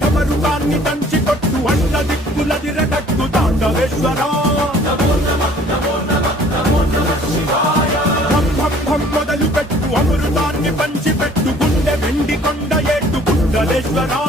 ఢమరుకాన్ని దంచి కొట్టు అన్న దిక్కులదిరగట్టు తాండవేశ్వరా మొదలు పెట్టు అమృతాన్ని పంచి పెట్టు గుండె వెండి కొండ ఏట్టు కుండలేశ్వరా